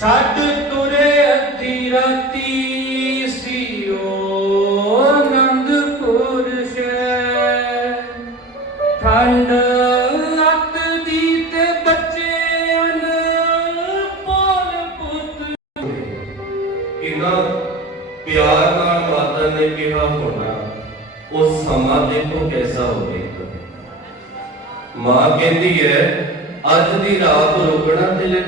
ਛੱਡ ਤੁਰੇ ਅੱਧੀ ਰਾਤੀ ਸਿਓ ਨੰਦਪੁਰ ਸ਼ਹਿਰ। ਠੰਡ ਲੱਤ ਦੀ ਤੇ ਬੱਚੇ ਅਨ ਪੋਲ ਪੁੱਤ। ਕਿੰਨਾ ਪਿਆਰ ਨਾਲ ਮਾਤਾ ਨੇ ਕਿਹਾ ਹੋਣਾ ਉਹ ਸਮਾਂ ਦੇਖੋ ਕੈਸਾ ਹੋਵੇਗਾ ਮਾਂ ਕਹਿੰਦੀ ਹੈ, ਅੱਜ ਦੀ ਰਾਤ ਰੁਕਣਾ ਤੇ ਜੇ